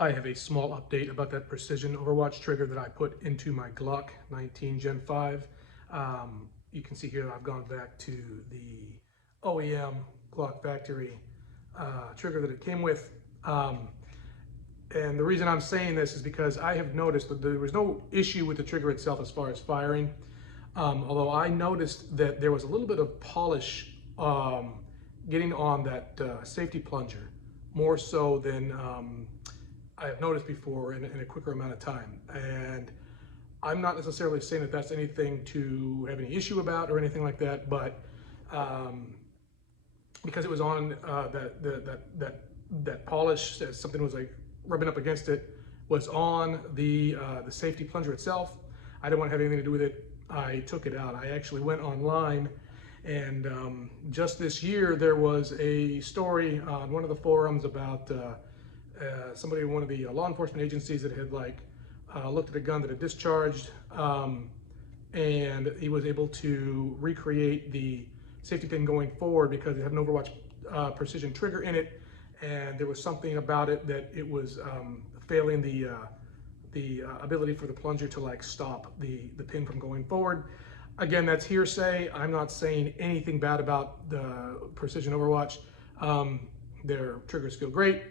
I have a small update about that Precision Overwatch trigger that I put into my Glock 19 Gen 5. You can see here I've gone back to the OEM Glock factory trigger that it came with. And the reason I'm saying this is because I have noticed that there was no issue with the trigger itself as far as firing. Although I noticed that there was a little bit of polish getting on that safety plunger, more so than I have noticed before in a quicker amount of time. And I'm not necessarily saying that that's anything to have any issue about or anything like that, but because it was on that polish, something was like rubbing up against it, was on the safety plunger itself. I didn't want to have anything to do with it. I took it out. I actually went online, and just this year there was a story on one of the forums about somebody in one of the law enforcement agencies that had looked at a gun that had discharged, and he was able to recreate the safety pin going forward because it had an Overwatch Precision trigger in it, and there was something about it that it was failing the ability for the plunger to stop the pin from going forward. Again, that's hearsay. I'm not saying anything bad about the Precision Overwatch. Their triggers feel great.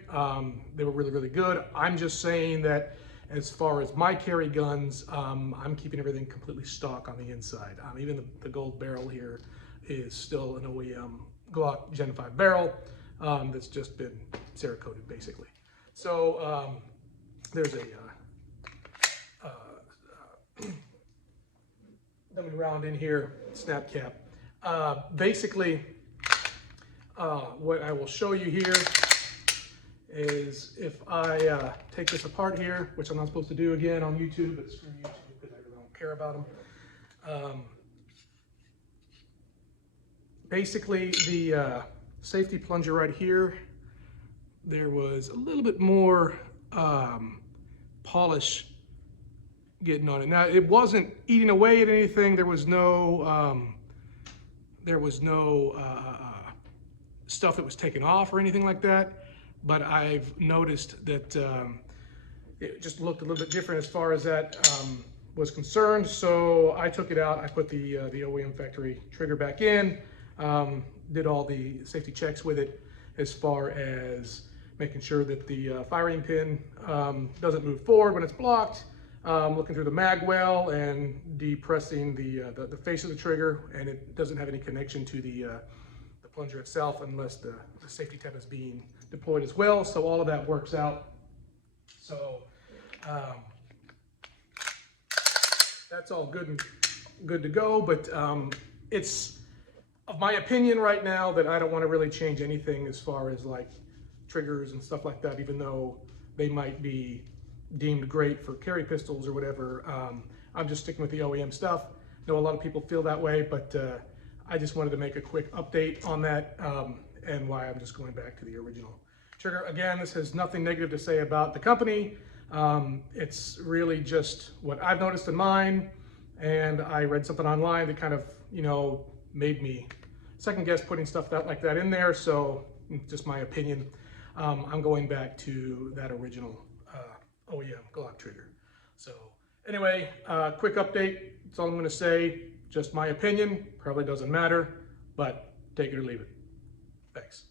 They were really, really good. I'm just saying that as far as my carry guns, I'm keeping everything completely stock on the inside. Even the gold barrel here is still an OEM Glock Gen 5 barrel that's just been Cerakoted basically. So there's a dummy round in here, snap cap. Basically, what I will show you here is if I take this apart here, which I'm not supposed to do again on YouTube, but screw YouTube because I really don't care about them. Basically, the safety plunger right here, there was a little bit more polish getting on it. Now, it wasn't eating away at anything. There was no stuff that was taken off or anything like that. But I've noticed that it just looked a little bit different as far as that was concerned. So I took it out. I put the OEM factory trigger back in. Did all the safety checks with it as far as making sure that the firing pin doesn't move forward when it's blocked. Looking through the mag well and depressing the face of the trigger, and it doesn't have any connection to the plunger itself unless the safety tab is being deployed as well. So all of that works out. So that's all good to go. But it's of my opinion right now that I don't want to really change anything as far as triggers and stuff like that, even though they might be deemed great for carry pistols or whatever. I'm just sticking with the OEM stuff. I know a lot of people feel that way, but I just wanted to make a quick update on that and why I'm just going back to the original trigger. Again, this has nothing negative to say about the company. It's really just what I've noticed in mine, and I read something online that kind of, made me second guess putting stuff like that in there. So just my opinion. I'm going back to that original OEM Glock trigger. So anyway, quick update. That's all I'm going to say. Just my opinion. Probably doesn't matter, but take it or leave it. Thanks.